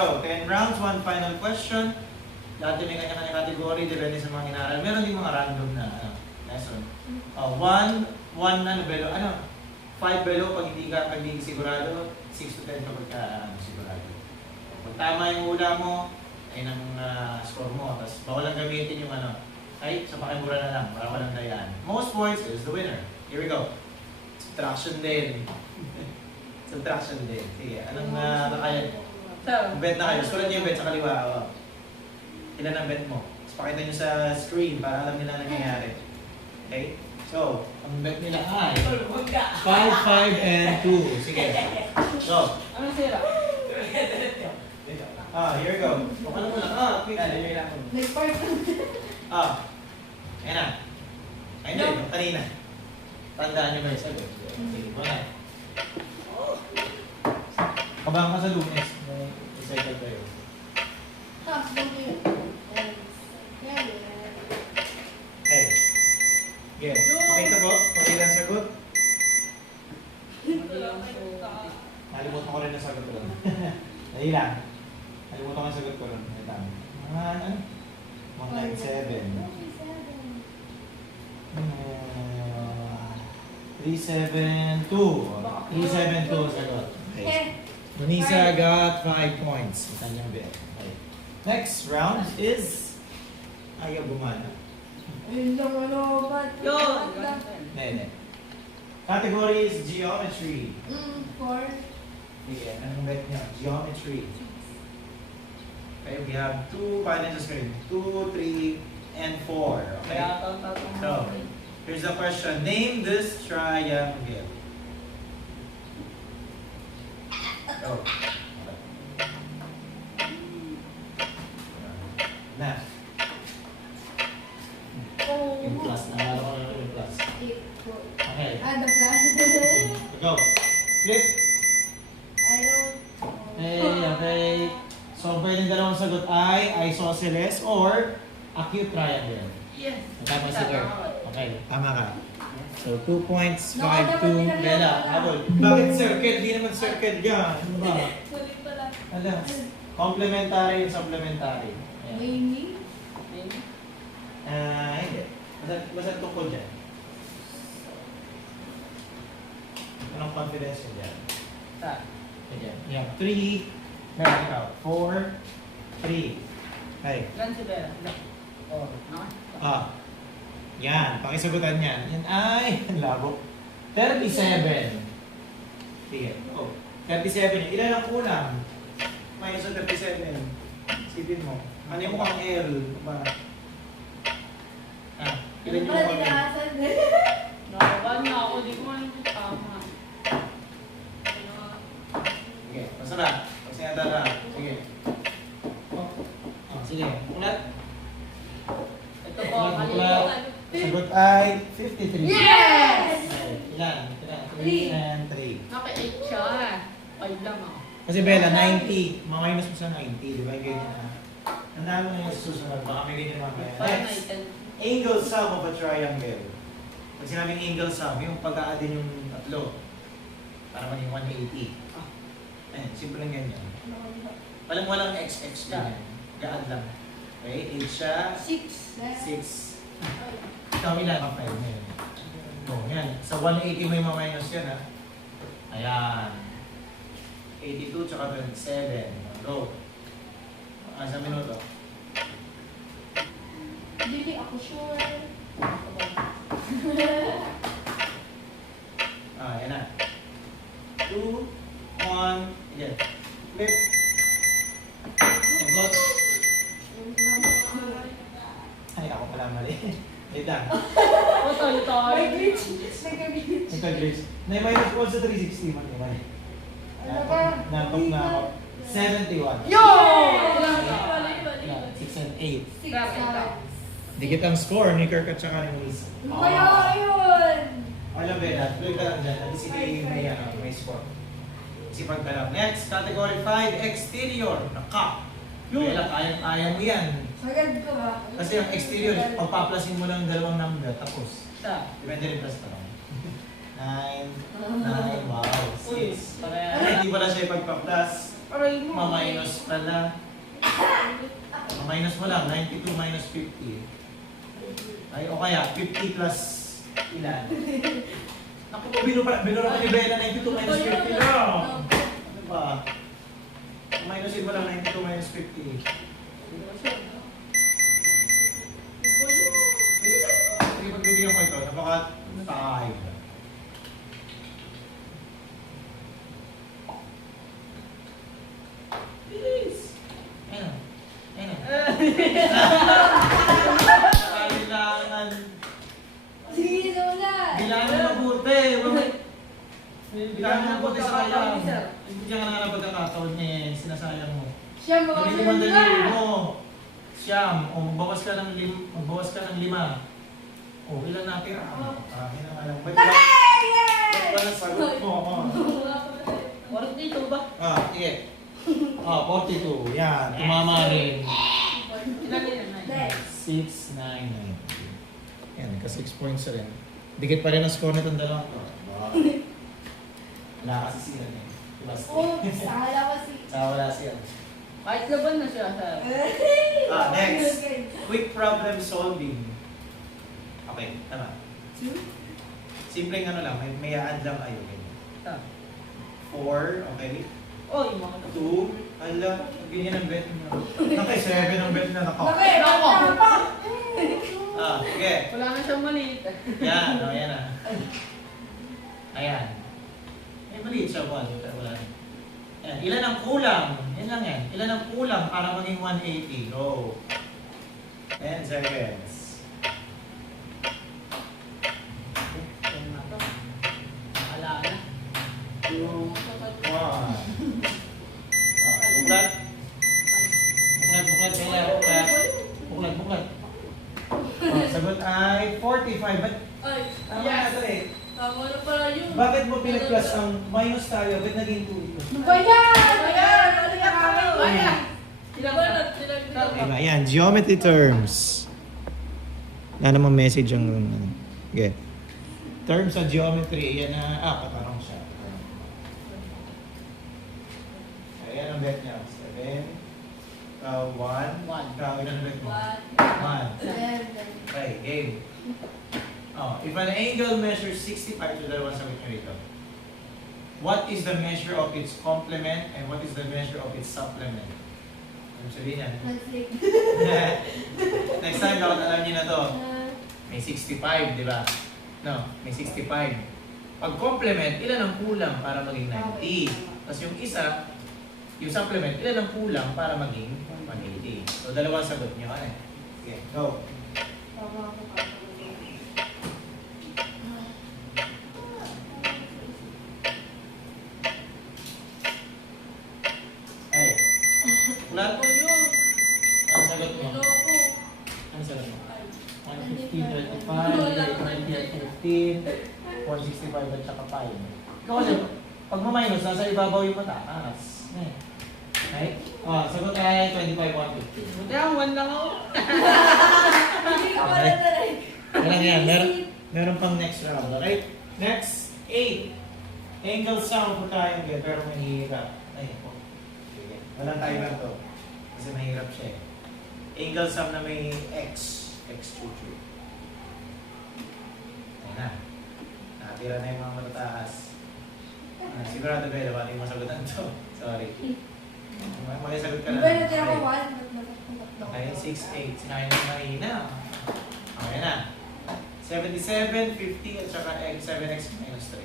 go. 10 rounds, one final question. Lahat yung may kanya-kanya category, depende sa mga inaral. Meron din mga random na lesson. 5 below pag hindi sigurado, 6 to 10 kapag sigurado. Pag tama yung hula mo, ay ang score mo. Tapos bawal lang gamitin yung ay sa pakimura na lang, para walang dayaan. Most points is the winner. Here we go. Subtraction din. Subtraction din. Sige, anong kaya mo? Bet na kayo. Sulat niyo yung bet sa kaliwa. Ilan ang bet mo? Tapos pakita nyo sa screen para alam nila nangyayari. Okay? So, ang bet nila ay 5, 5, and 2. Sige. So. Ano sira? Here we go. Bukala mo lang. Quick. Nag-park lang. Ayan na. Ayun na yung kanina. Tandaan nyo ba yung sagot? Sige, baka. Kabahan ka sa Lunes. May recycle tayo. Hey. Yeah. Pakita po. Pakita ang sagot. Nalimutan ko rin ang sagot ko lang. Dali lang. Nalimutan ko ang sagot ko lang. Ito. 197. 372. 372 sagot. Okay. Vanessa got 5 points. Kanyang bet. Okay. Next round is ayaw bumana. Hindi. Category is geometry. 4. Yeah, anong bet niya? Geometry. Okay, we have 2 panels sa screen. 2, 3, and 4. Okay? So, here's the question. Name this triangle. Oh. Na. Yung plus. Nalala ko na yung plus. Okay. The plus. Go. Flip. I don't know. Okay. So, pwedeng dalawang sagot ay isosceles or acute triangle. Yes. Tama si Kurt. Okay, tama ka. So, 2 points, 5, 2. Bella, habol. Bakit circle? Di naman circle yan. Ano ba? Sulit pala. Alam. Complementary and supplementary. Ayan. Maybe? Hindi. Basta tungkol dyan. Anong confidence mo dyan? Ayan. Yan. 3. Meron ikaw. 4. 3. Okay. Ilan si Bella? Yan. Pakisagutan yan. Yan ay, ang labo. 37. Sige. 37 yun. Ilan ang kulang? Minus sa 37. Sipin mo. Ano yung mukhang L? Ba? Ilan yung mukhang L? Nakaban na ako, di ko man ito tama. Sige. Basta na. Kasi nga tara. Sige. Sige. Ulat. Ito po, Ulat. Sagot ay 53. Yes! Ilan? 3 and 3. Naka-8 siya. 5 lang ako. Kasi Bella, 90. Maminus mo sa 90. Di ba yung ganyan na? Ang dami mo yung susunod. Baka may ganyan naman kaya. Parang Next. 9. Angle sum of a triangle. Pag sinabing angle sum, yung pag-aadin yung tatlo. Para maging 180. Ayan, simple lang ganyan. Walang XX ganyan. Ga-add lang. Okay, 8 siya. 6. Ikaw ilan ang 5 ngayon? Yan. Sa 180 may maminus yan ha. Ayan. 82 tsaka 27. Go. Sa minuto. Hindi ako sure. Yan na. 2, 1, yan. Flip. Sagot. Ay, ako pala mali. Wait lang. May glitch. Nagka-glitch. Ito, Grace. Na-minus ko sa 360 man. Natok na ako. 71. Yo! 6 and 8. 6. Dikit ang score ni Kirk at saka ni Luis. Kaya yun! Alam Bella, tuloy ka lang dyan. Si Kay may score. Sipag ka lang. Next, category 5, exterior. Naka. Bella, kaya mo yan. Sagad ko ba? Kasi yung exterior, pagpaplasin mo lang dalawang number, tapos. Sa? Depende rin plus pa lang. 9, wow, 6. Pareha. Ay, hindi pala siya ipagpa-plus. Aray mo. Ma-minus pala. Ma-minus mo lang, 92 minus 50. Ay, o kaya, 50 plus ilan? Naku, binura pa ni Bella, 92 minus 50 lang. Ano ba? Minusin mo lang 92 minus 50. Sige, pagbibigyan ko ito, napaka-tahay. Bilis! Ayun. Ayun. Kailangan. Sige, wala. Bilangan mo mabuti. Bilangan mo mabuti sa kaya. Hindi ka nga na pagkakataon niya, sinasayang mo. Siya, mga Gamitin mo ang daliri mo. Siyam. O magbawas ka ng 5. O, ilan natin? Marami na nga lang. Ba't wala sagot mo? Warang dito ba? Sige. 42. Yan, tumama rin. Ilan yan? 6, 9, 9. Yan, ka-6 points rin. Dikit pa rin ang score nitong dalawang to. Wala kasi sila eh. Diba? Oh, sala kasi. Wala siya. Kahit laban na siya, sir. Next. Quick problem solving. Okay, tama. Simpleng ano lang, may add lang kayo. Tama. 4, okay? Oh, yung mga 2, ala, ganyan ang bet mo. Okay, 7 ang bet na naka. Okay, tama. Sige. Wala na siyang maliit. Yan, o yan Ayan. May maliit siya po, pero wala rin. Ayan, ilan ang kulang? Yan lang yan. Ilan ang kulang para maging 180? Go. 10 seconds. Wala na. 2, 1. Buklat. Buklat, kaya buklat. Buklat. Sagot ay 45. Ba't Ay, tama na ito eh? tama na pala yun. Bakit mo pinag-plus ang minus tayo? Ba't naging 2 ito? Bayan! Bayan! Diba? Ayan, geometry terms. Wala namang message ang... Okay. Terms sa geometry, yan na... patanong siya. Ayan ang bet niya. 7. 1. Ilan ang bet mo? 1. Okay, game. If an angle measures 65 to the one sagot nyo rito. What is the measure of its complement and what is the measure of its supplement? Ano sabihin yan? Next time, dapat alam niyo na to. May 65, di ba? No, may 65. Pag complement, ilan ang kulang para maging 90? Tapos yung isa, yung supplement, ilan ang kulang para maging 180? So, dalawang sagot niyo. Ano? Okay, go. Ay. Ulat po yun. Ang sagot mo? Ang sagot mo? 115, 25, 20, 15, 165 at saka 5. Ikaw kasi, pag ma-minus, nasa ibabaw yung mataas. Right? Sagot ay 25, 150. Buti ang 1 lang ako. Hindi ko pala talaga. Walang yan. Meron pang next round. Alright? Next, 8. Angle sum for triangle, pero mahihirap. Ay, po. Sige. Walang timer to. Kasi mahirap siya eh. Angle sum na may x. X-chuchu. Ayan na. Nakatira na yung mga matataas. Sigurado kayo, dapat yung masagutan to. Sorry. Makisagot ka na. Iba na tira ko Okay, 6, 8. Sinayin mo mahina. Okay na. 77, 50, at saka 7x minus 3.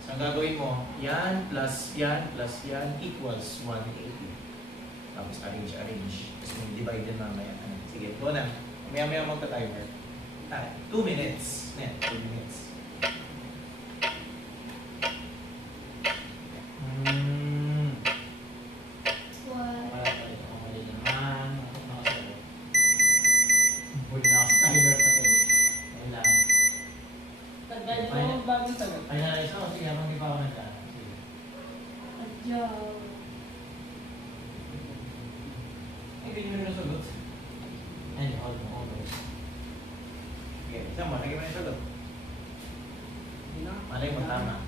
So, ang gagawin mo, yan plus yan plus yan equals 180. Tapos arrange. Tapos divide din mamaya. Sige, go na. Maya magta-timer. 2 minutes. Yan, 2 minutes. Huli na ako sa timer pati. Kailangan. Tagal mo ang bagong sagot. Ay, na-realize ko. Sige, habang di pa ako nagkano. Sige. Ay, hindi mo na sagot. Ay, hold mo. Sige, isa mo. Lagi mo na sagot. Hindi na. Malay mo tama.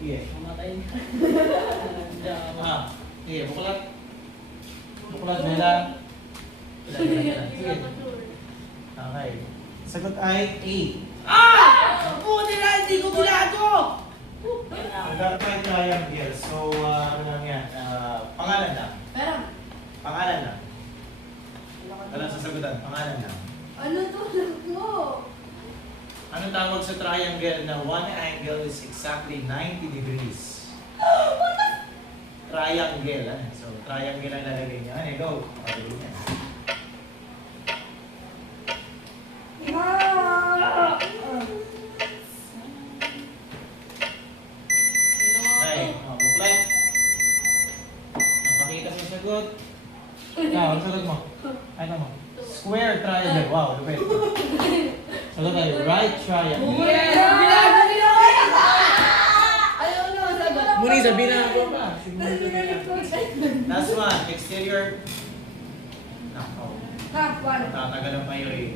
Sige. Mamatay na. Ah, Sige, buklat. Buklat, Bella. Sige. Okay. Sagot ay A. Buti na, hindi ko bilado! Magkakaroon triangle. So, ano lang yan? Pangalan lang. Pero, Pangalan lang. Walang sasagutan. Pangalan lang. ano to mo? Anong tawag sa triangle na one angle is exactly 90 degrees? Triangle. Ano? So, triangle ang lalagay niya. Ano, go. Patuloy niya. Okay. Buklat. Napakita sa sagot. Ano sagot mo? Ano mo? Square triangle. Wow, lupit. Sagot tayo. Right triangle. Bilado nila kayo! Ayaw na, sagot. Muni, sabihin na ako pa. Last one. Exterior. Nako. One. Tatagalan pa yun eh.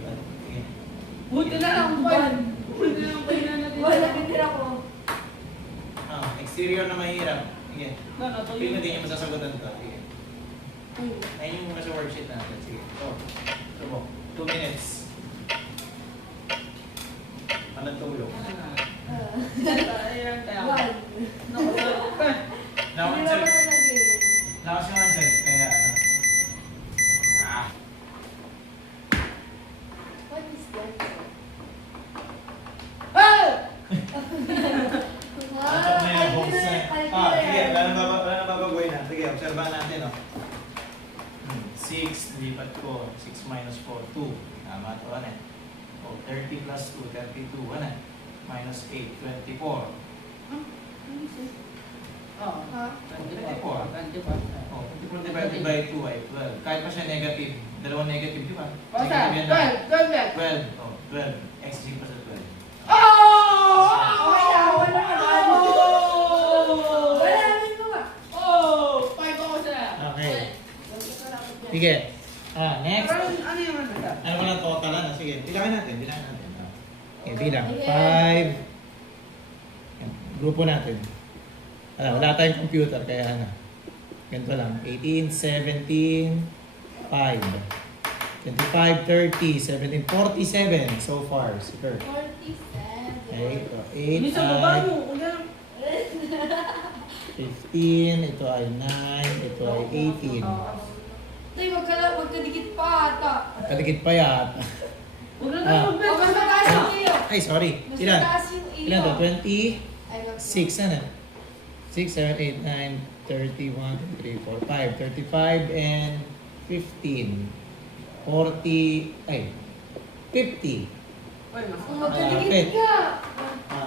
Buti na lang, Juan. Buti na lang kayo na natin. Wala, pinira ko. Exterior na mahirap. Sige. Ano, Feel na din yung masasagutan to. Sige. Ayun yung nasa worksheet natin. Sige. Subok. 2 minutes. Anong tulog? Ayan, kaya. One. Nakusarap ka. Nakakonser. Pinira ko na lagi. Lakas yung answer. Kaya ano. What is that? Antok na yung box na. Sige. Wala na babagoy na. Sige, obserbahan natin. 6, lipat ko. 6 minus 4, 2. Tama ito. Ano eh? 30 plus 2, 32. Ano eh? Minus 8, 24. Oo. Ha? 24. 24 divided by 2 ay 12. Kahit pa siya negative. Dalawang negative, di ba? Basta, Negative yan na. 12. 12. Oh, 12. X is equal to 12. Wala, wala. Wala, namin ko ba? Oh! 5 ako sila. Okay. Sige. Next. Pero ano yung ano siya? Ano ba lang total na? Sige, bilangin natin. Okay, bilang. Okay. 5. Grupo natin. Wala tayong computer, kaya ano. Ganito lang. 18, 17, 5. 25, 30, 17, 47 so far. Super. 47. Okay, ito 8, Minsan baba mo. 15, ito ay 9, ito ay 18. Tay, wag ka dikit pa ata. Kaligit pa yata. Huwag na Ah. tayo O, mas mataas yung iyo. Ay, sorry. Mas Ilan? mataas yung iyo. Ilan to? 26, Ay, wag na. ano? 6, 7, 8, 9, 31, 3, 4, 5, 35, and 15. 40, ay, 50. Kung wag ka Ah, dikit ka.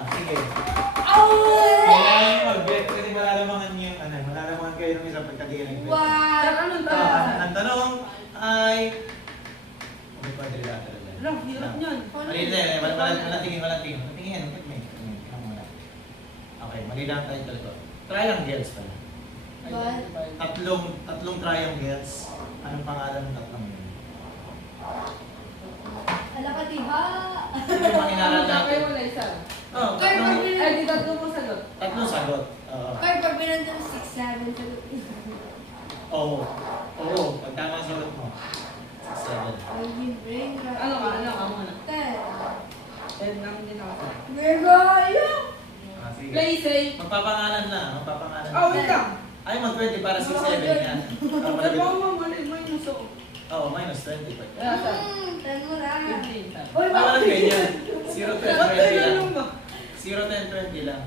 Sige. Ow! Kailangan nyo mag-bet kasi malalamangan nyo, malalamangan kayo ng isang pagkadiyan. Anong tanong? Ang tanong ay, quadrilateral. Alam, hirap niyan. Mali na, walang tingin. Tingin, tingnan muna. Okay, mali lang tayo talaga. Triangles pala. Tatlong triangles. Anong pangalan ng tatlong yun? Ala ka diha. Ano yung mga inaral natin? Wala isa. Oh, Kaya pag Ay, di tatlo mo sagot. tatlong sagot. Kaya pag binanda ng 6, 7, Oo. Pag tama ang sagot mo. 7. ay, yung brain rot. Ano ka muna? 10. 10 lang din ako. Gregorio! Sige. Play safe. Magpapangalan na. Oh, wait lang. Ay, mag-20 para 6-7 yan. Sabi mo, mali, minus ako. Oo, minus 20 pa. Kaya sa 10 mo na. 15 sabi. Uy, Walang ganyan. 0, 10, 20 lang. Ano ba? 0, 10, 20 lang.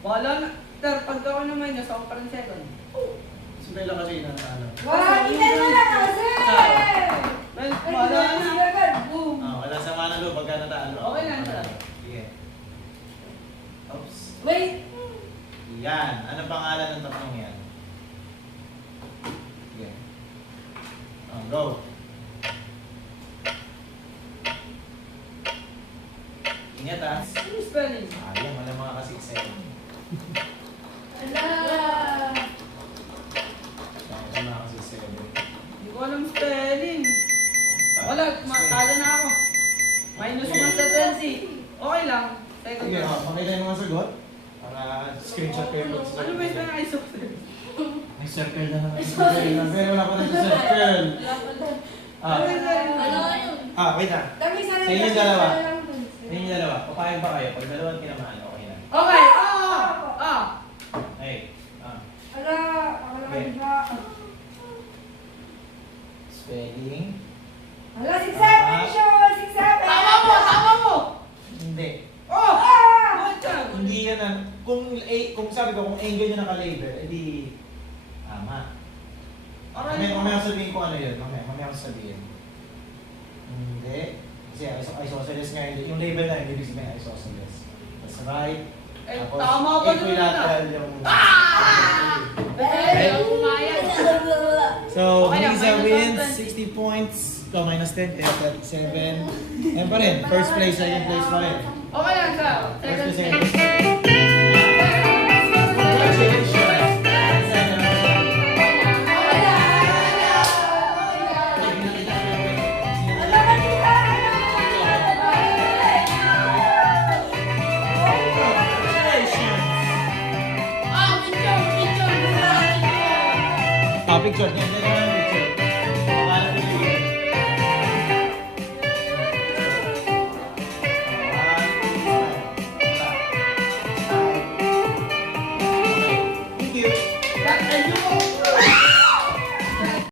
Wala na. Ter, pag ako na minus, ako pa rin second. Si Bella kasi na ano. Wala, ilan mo na kasi! Well, Ay, wala wala na. agad. Boom. Wala sa manalo pagka natalo. Okay lang, sir. Sige. Oops. Wait. Yan. Ano pangalan ng tatlong yan? Sige. Go. Ingat ha. Ano spelling? Ayan, wala mga kasi-7. Ala. Wala mga kasi-7. Hindi ko alam spelling. Wala, talo na ako. Minus naman sa 20. Okay lang. Second Sige, round. pakita yung mga sagot. Para screenshot kayo pag Ano ba yung isok? May circle na naman. Pero wala pa na sa circle. Ah, wait na. Sa inyong dalawa. Sa inyong dalawa. Papayag ba kayo? Pag dalawang tinamaan, okay na. Okay! Ay. Spelling. Tama mo! Hindi. Oh! Watcha! Hindi yan ang... Kung sabi ko, kung angle nyo naka-label, edi... Tama. Mamaya ko sabihin ko ano yun. Mamaya ko sabihin. Hindi. Kasi isosceles nga yun. Yung label na yun, ibig sabihin isosceles. That's right. Eh, Tapos, tama ba naman equilateral yung... So, Okay lang, Lisa minus wins 10. 60 points. Ikaw minus 10, kaya 37. Yan pa rin. First place, second place pa rin. Okay lang ka. First Second place, second place. place. Congratulations! Picture niya.